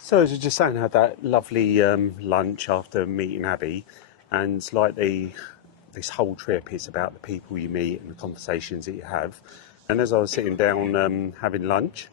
So as I was just saying, I had that lovely lunch after meeting Abby, and like this whole trip is about the people you meet and the conversations that you have. And as I was sitting down having lunch,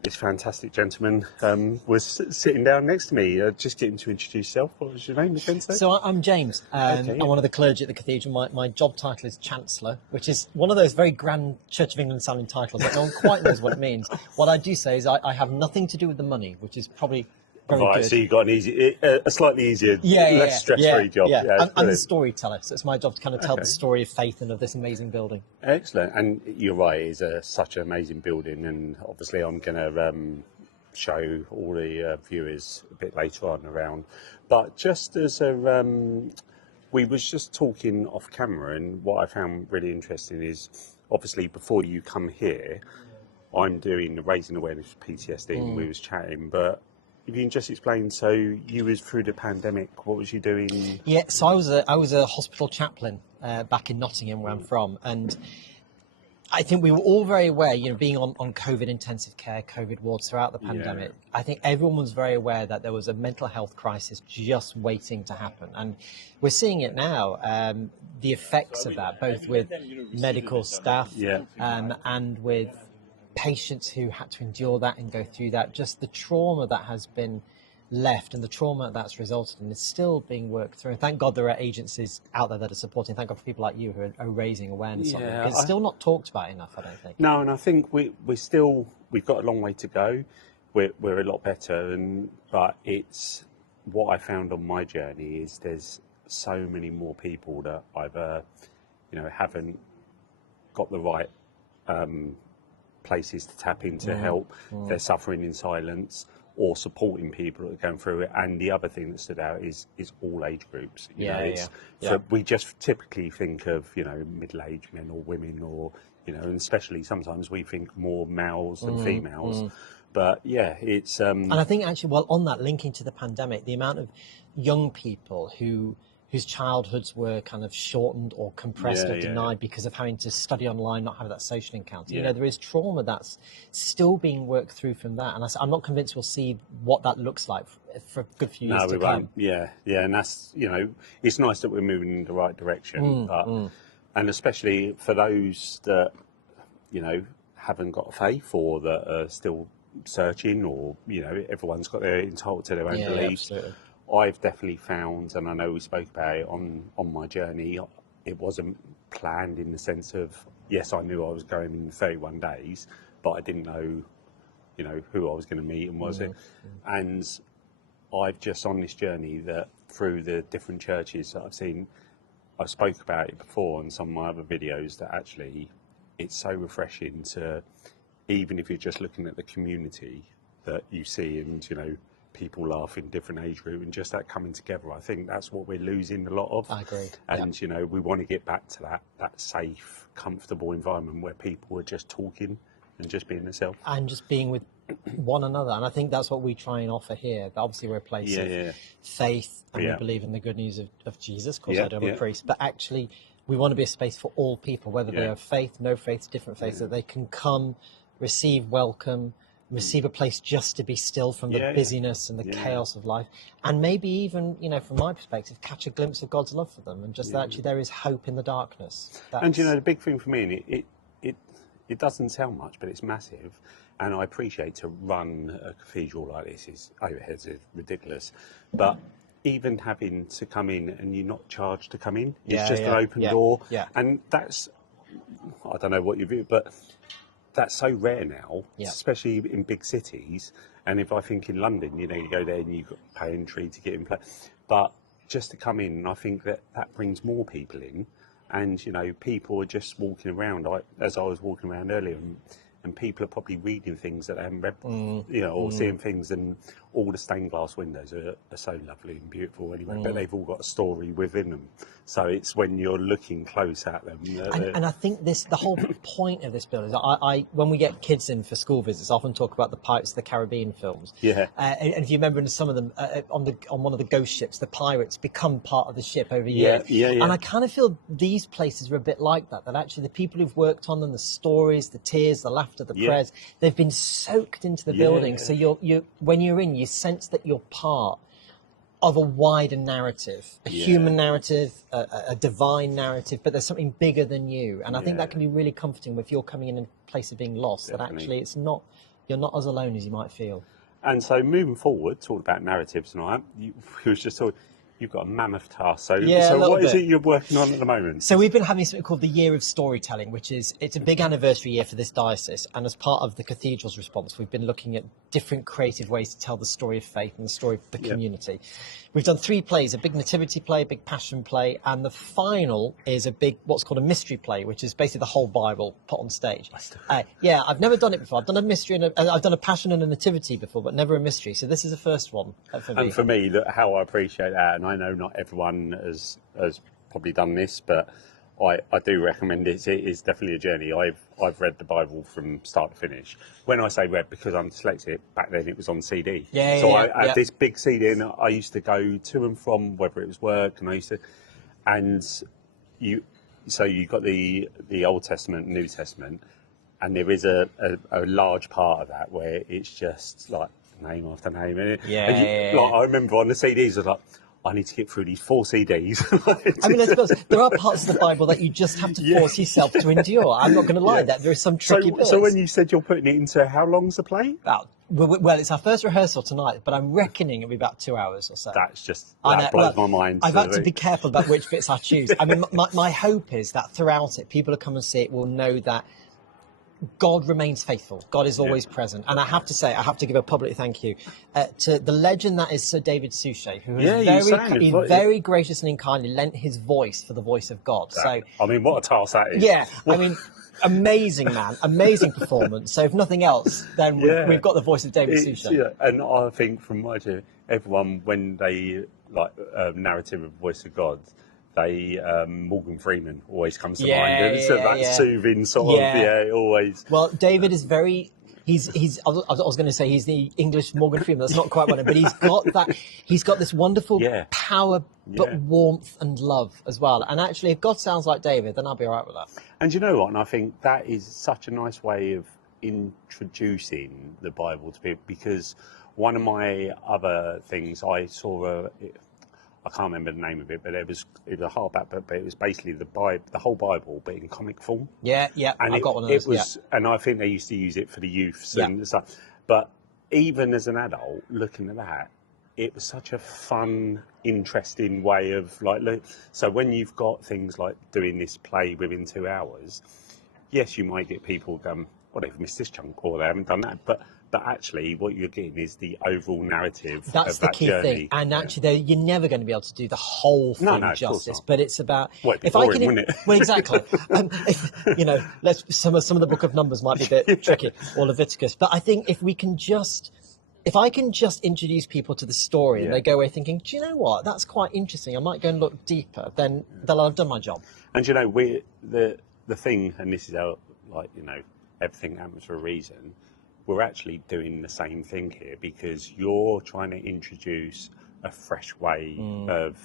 this fantastic gentleman was sitting down next to me, just getting to introduce yourself. What was your name again, sir? So I'm James. Okay, yeah. I'm one of the clergy at the cathedral. My job title is Chancellor, which is one of those very grand Church of England sounding titles that no one quite knows what it means. What I do say is I have nothing to do with the money, which is probably very Right, good. so you got an a slightly easier, less stress-free job. Yeah. It's I'm the brilliant. storyteller, so it's my job to kind of tell the Okay. story of faith and of this amazing building. Excellent, and you're right, it's such an amazing building, and obviously I'm going to show all the viewers a bit later on around. But just as we was just talking off camera, and what I found really interesting is, obviously before you come here, I'm doing the raising awareness for PTSD, and we was chatting, but if you can just explain, so you was through the pandemic, what was you doing? Yeah, so I was a hospital chaplain back in Nottingham, where I'm from, and I think we were all very aware, being on COVID intensive care, COVID wards throughout the pandemic. I think everyone was very aware that there was a mental health crisis just waiting to happen. And we're seeing it now, the effects of that, both with medical staff and with patients who had to endure that and go through that, just the trauma that has been left and the trauma that's resulted in is still being worked through. And thank God there are agencies out there that are supporting. Thank God for people like you who are raising awareness on it. Because it's still not talked about enough, I don't think. No, and I think we've got a long way to go. We're a lot better, but it's what I found on my journey is there's so many more people that either haven't got the right places to tap into help. They're suffering in silence, or supporting people that are going through it. And the other thing that stood out is all age groups. So we just typically think of middle-aged men or women, or and especially sometimes we think more males than females. But yeah, it's and I think actually, well, on that, linking to the pandemic, the amount of young people whose childhoods were kind of shortened or compressed or denied because of having to study online, not have that social encounter. There is trauma that's still being worked through from that. And I'm not convinced we'll see what that looks like for a good few years to come. Won't. Yeah, and that's, it's nice that we're moving in the right direction. And especially for those that, haven't got faith, or that are still searching, or, everyone's got entitled to their own beliefs. Absolutely. I've definitely found, and I know we spoke about it on my journey, it wasn't planned in the sense of, yes, I knew I was going in 31 days, but I didn't know, who I was going to meet and was it. And I've just on this journey that through the different churches that I've seen, I've spoke about it before in some of my other videos, that actually it's so refreshing to, even if you're just looking at the community that you see, and, people laugh in different age group, and just that coming together, I think that's what we're losing a lot of. I agree. And we want to get back to that safe, comfortable environment where people are just talking and just being themselves and just being with one another. And I think that's what we try and offer here. But obviously we're a place of faith, and we believe in the good news of Jesus. Of course, I don't have a priest, but actually we want to be a space for all people, whether they have faith, no faith, different faiths, that they can come, receive welcome, receive a place just to be still from the busyness and the chaos of life, and maybe even, from my perspective, catch a glimpse of God's love for them, and just that actually there is hope in the darkness. And the big thing for me, and it doesn't sound much, but it's massive, and I appreciate to run a cathedral like this is overheads is ridiculous, but even having to come in and you're not charged to come in, it's just an open door, and that's, I don't know what you view, but that's so rare now, especially in big cities. And if I think in London, you go there and you pay entry to get in place. But just to come in, I think that brings more people in. And, people are just walking around. As I was walking around earlier, and people are probably reading things that they haven't read, or seeing things, and all the stained glass windows are so lovely and beautiful anyway, but they've all got a story within them. So it's when you're looking close at them. And I think the whole point of this building is, when we get kids in for school visits, I often talk about the Pirates of the Caribbean films. And if you remember in some of them, on one of the ghost ships, the pirates become part of the ship over years. And I kind of feel these places are a bit like that actually the people who've worked on them, the stories, the tears, the laughter, laughter, the prayers, they've been soaked into the building. So you when you're in, you sense that you're part of a wider narrative, a human narrative, a divine narrative, but there's something bigger than you. And I think that can be really comforting if you're coming in a place of being lost, that actually you're not as alone as you might feel. And so moving forward, talking about narratives tonight, we was just talking, you've got a mammoth task. So what is it you're working on at the moment? So we've been having something called the Year of Storytelling, it's a big anniversary year for this diocese. And as part of the cathedral's response, we've been looking at different creative ways to tell the story of faith and the story of the community. We've done 3 plays, a big nativity play, a big passion play, and the final is a big, what's called a mystery play, which is basically the whole Bible put on stage. I've never done it before. I've done a mystery and I've done a passion and a nativity before, but never a mystery. So this is the first one for me. And for me, how I appreciate that, and I know not everyone has probably done this, but I do recommend it. It is definitely a journey. I've read the Bible from start to finish. When I say read, because I'm dyslexic, back then it was on CD. I had this big CD, and I used to go to and from, whether it was work, and you got the Old Testament, New Testament, and there is a large part of that where it's just like name after name. I remember on the CDs, I was like, I need to get through these 4 CDs. I mean, I suppose there are parts of the Bible that you just have to force yourself to endure. I'm not going to lie, that there are some tricky bits. So when you said you're putting it into, how long's the play? Well, it's our first rehearsal tonight, but I'm reckoning it'll be about 2 hours or so. That blows my mind. I've had to be careful about which bits I choose. I mean, my hope is that throughout it, people who come and see it will know that God remains faithful. God is always present. And I have to say, I have to give a public thank you to the legend that is Sir David Suchet, who has very graciously and kindly lent his voice for the voice of God. I mean, what a task that is. Yeah, I mean, amazing man, amazing performance. So if nothing else, then we've got the voice of David Suchet. Yeah, and I think from my view, everyone, when they like narrative of voice of God, Morgan Freeman always comes to mind. That soothing sort of, always. Well, David is very. I was going to say he's the English Morgan Freeman. That's not quite what I mean, but he's got that. He's got this wonderful power, but warmth and love as well. And actually, if God sounds like David, then I'll be all right with that. And you know what? And I think that is such a nice way of introducing the Bible to people, because one of my other things I saw I can't remember the name of it, but it was a hardback book, but it was basically the whole Bible, but in comic form. And I've got one of those. And I think they used to use it for the youths and stuff. But even as an adult, looking at that, it was such a fun, interesting way of so when you've got things like doing this play within 2 hours, yes, you might get people going, well, they've missed this chunk or they haven't done that, but actually what you're getting is the overall narrative of that journey. That's the key thing. And actually, you're never going to be able to do the whole thing justice, but it's about... Well, it'd be boring, wouldn't it? Well, exactly. Some of the Book of Numbers might be a bit tricky, or Leviticus, but I think if I can just introduce people to the story and they go away thinking, do you know what, that's quite interesting, I might go and look deeper, then they'll have done my job. And the thing, and this is how, everything happens for a reason, we're actually doing the same thing here, because you're trying to introduce a fresh way of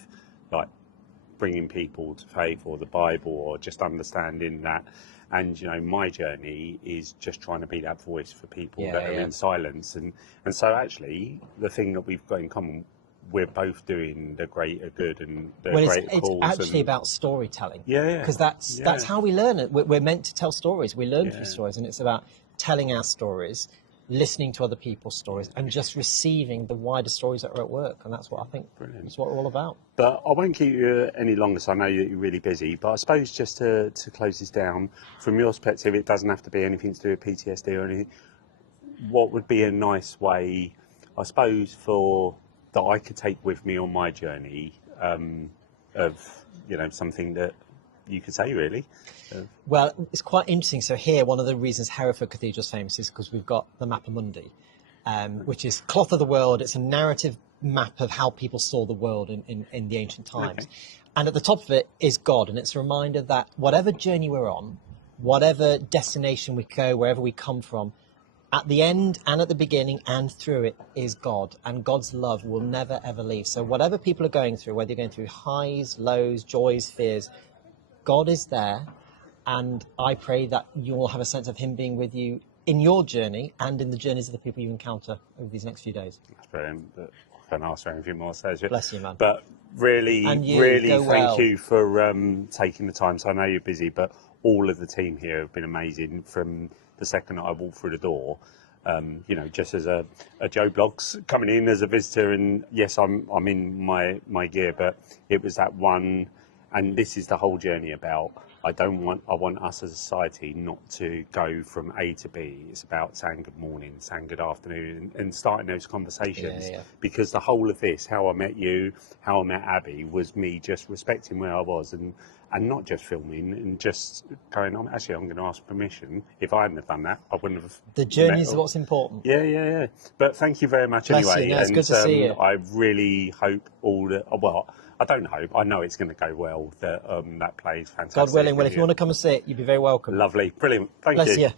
bringing people to faith or the Bible, or just understanding that. And my journey is just trying to be that voice for people that are in silence. And so actually the thing that we've got in common, we're both doing the greater good and the greater cause. It's actually about storytelling. Because that's how we learn it. We're meant to tell stories. We learn through stories, and it's about telling our stories, listening to other people's stories, and just receiving the wider stories that are at work. And that's what I think is what we're all about. But I won't keep you any longer, so I know that you're really busy. But I suppose just to close this down, from your perspective, it doesn't have to be anything to do with PTSD or anything. What would be a nice way, I suppose, that I could take with me on my journey of something that you could say, really? Well, it's quite interesting. So here, one of the reasons Hereford Cathedral is famous is because we've got the Mappa Mundi, which is cloth of the world. It's a narrative map of how people saw the world in the ancient times. Okay. And at the top of it is God. And it's a reminder that whatever journey we're on, whatever destination we go, wherever we come from, at the end and at the beginning and through it is God. And God's love will never, ever leave. So whatever people are going through, whether you're going through highs, lows, joys, fears, God is there, and I pray that you will have a sense of him being with you in your journey and in the journeys of the people you encounter over these next few days. That's brilliant. But I can't ask for anything more, Sergio. Bless you, man. But really, And you, really go thank well. you for taking the time. So I know you're busy, but all of the team here have been amazing from the second that I walked through the door. You know, just as a Joe Blogs coming in as a visitor, and yes, I'm in my gear, but it was that one, and this is the whole journey about. I want us as a society not to go from A to B. It's about saying good morning, saying good afternoon, and starting those conversations. Yeah. Because the whole of this, how I met you, how I met Abby, was me just respecting where I was and not just filming and just going, I'm going to ask permission. If I hadn't have done that, I wouldn't have. The journey is what's important. Yeah. But thank you very much Bless anyway. you. No, it's good to see you. I really hope I don't hope. I know it's going to go well. That plays fantastic. God willing. Well, if you want to come and see it, you'd be very welcome. Lovely. Brilliant. Thank Bless you. you.